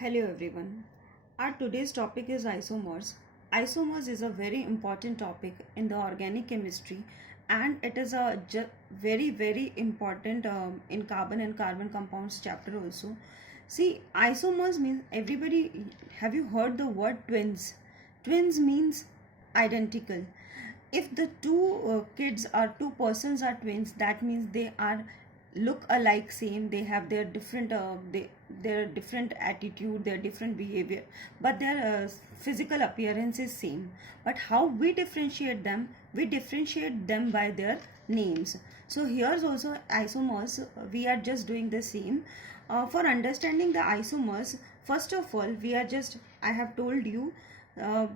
Hello everyone. Our today's topic is isomers. Isomers is a very important topic in the organic chemistry, and it is a very important in carbon and carbon compounds chapter also. See, isomers means everybody, have you heard the word twins? Twins means identical. If the two persons are twins, that means they are look alike same. They have their different their different attitude, their different behavior, but their physical appearance is same. But how we differentiate them? We differentiate them by their names. So here's also isomers. We are just doing the same. For understanding the isomers, first of all, I have told you, uh,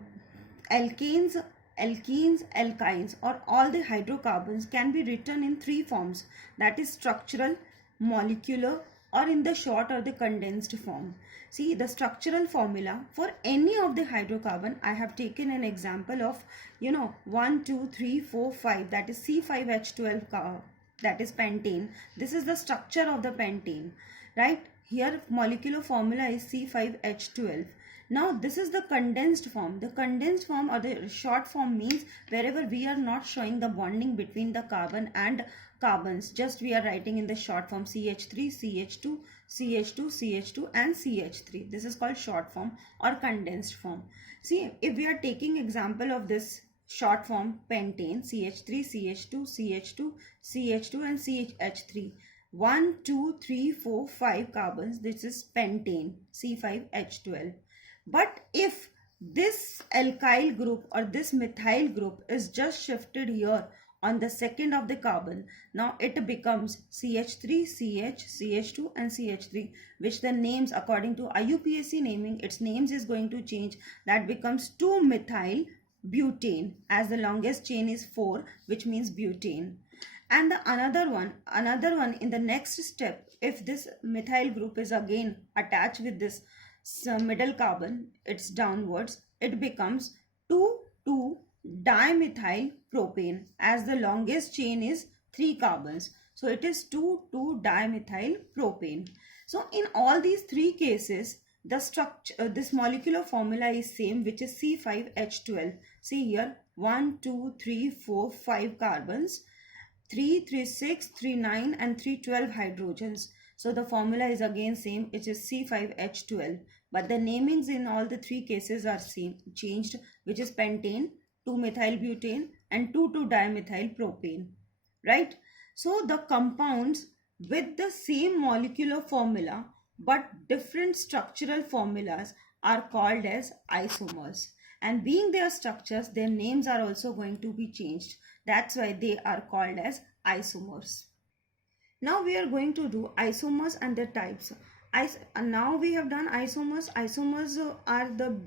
alkanes, alkynes, or all the hydrocarbons can be written in three forms, that is structural, molecular, or in the short or the condensed form. See, the structural formula for any of the hydrocarbon, I have taken an example of 1 2 3 4 5, that is C5H12, that is pentane. This is the structure of the pentane, right? Here molecular formula is C5H12. Now this is the condensed form. The condensed form or the short form means wherever we are not showing the bonding between the carbon and carbons, just we are writing in the short form CH3, CH2, CH2, CH2 and CH3. This is called short form or condensed form. See, if we are taking example of this short form pentane, CH3, CH2, CH2, CH2 and CH3. 1 2 3 4 5 carbons. This is pentane, C5H12. But if this alkyl group or this methyl group is just shifted here on the second of the carbon, now it becomes CH3, CH, CH2 and CH3, which the names according to IUPAC naming, its names is going to change. That becomes 2-methyl butane, as the longest chain is 4, which means butane. And the another one in the next step, if this methyl group is again attached with this middle carbon, it's downwards, it becomes 2,2-dimethyl propane, as the longest chain is 3 carbons. So it is 2,2-dimethyl propane. So in all these three cases, the structure, this molecular formula is same, which is C5H12. See here, 1 2 3 4 5 carbons, 3 3 6 3 9 and 3 12 hydrogens. So the formula is again same, it is C5H12, but the namings in all the three cases are same, changed, which is pentane, 2-methylbutane and 2,2-dimethyl propane, right? So the compounds with the same molecular formula but different structural formulas are called as isomers, and being their structures, their names are also going to be changed. That's why they are called as isomers. Now we are going to do isomers and their types. Now we have done isomers. Isomers are the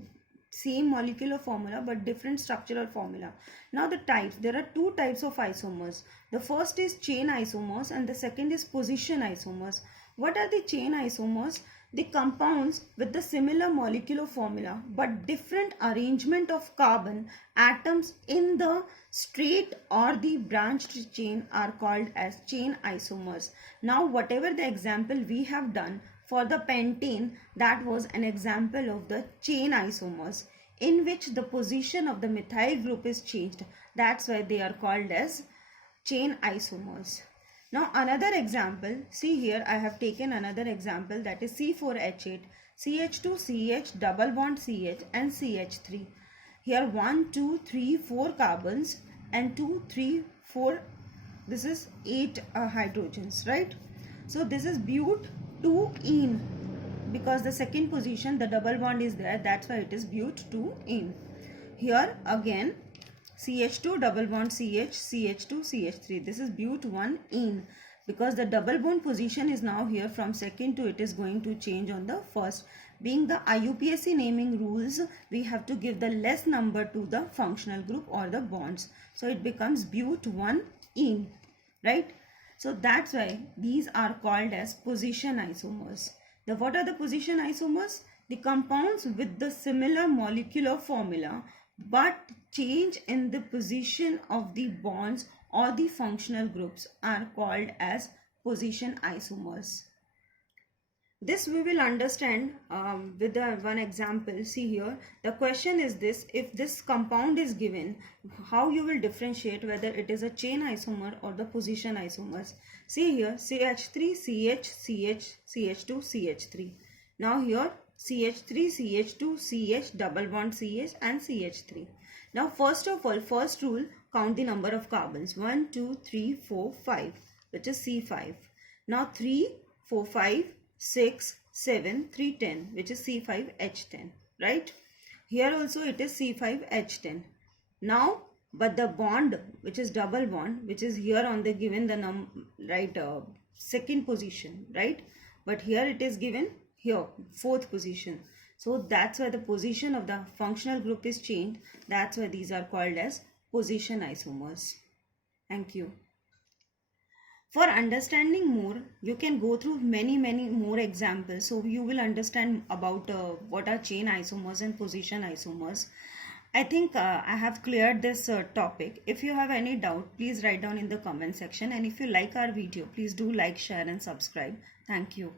same molecular formula but different structural formula. Now the types. There are two types of isomers. The first is chain isomers and the second is position isomers. What are the chain isomers? The compounds with the similar molecular formula but different arrangement of carbon atoms in the straight or the branched chain are called as chain isomers. Now whatever the example we have done for the pentane, that was an example of the chain isomers in which the position of the methyl group is changed. That's why they are called as chain isomers. Now another example, see here I have taken another example, that is C4H8, CH2CH, double bond CH and CH3. Here 1 2 3 4 carbons and 2 3 4, this is 8 hydrogens, right? So this is but2ene, because the second position the double bond is there, that's why it is but2ene. Here again CH2 double bond CH, CH2, CH3. This is but1ene, because the double bond position is now here from second to it is going to change on the first. Being the IUPAC naming rules, we have to give the less number to the functional group or the bonds. So it becomes but1ene, right? So that's why these are called as position isomers. What are the position isomers? The compounds with the similar molecular formula but change in the position of the bonds or the functional groups are called as position isomers. This we will understand with one example. See here, the question is this: if this compound is given, how you will differentiate whether it is a chain isomer or the position isomers. See here, CH3, CH, CH, CH2, CH3. Now here CH3, CH2, CH, double bond CH and CH3. Now first of all, first rule, count the number of carbons. 1, 2, 3, 4, 5, which is C5. Now 3, 4, 5, 6, 7, 3, 10, which is C5H10, right? Here also it is C5H10. Now, but the bond, which is double bond, which is here on the given the second position, right? But here it is given here, fourth position. So that's why the position of the functional group is changed. That's why these are called as position isomers. Thank you. For understanding more, you can go through many more examples. So you will understand about what are chain isomers and position isomers. I think I have cleared this topic. If you have any doubt, please write down in the comment section. And if you like our video, please do like, share and subscribe. Thank you.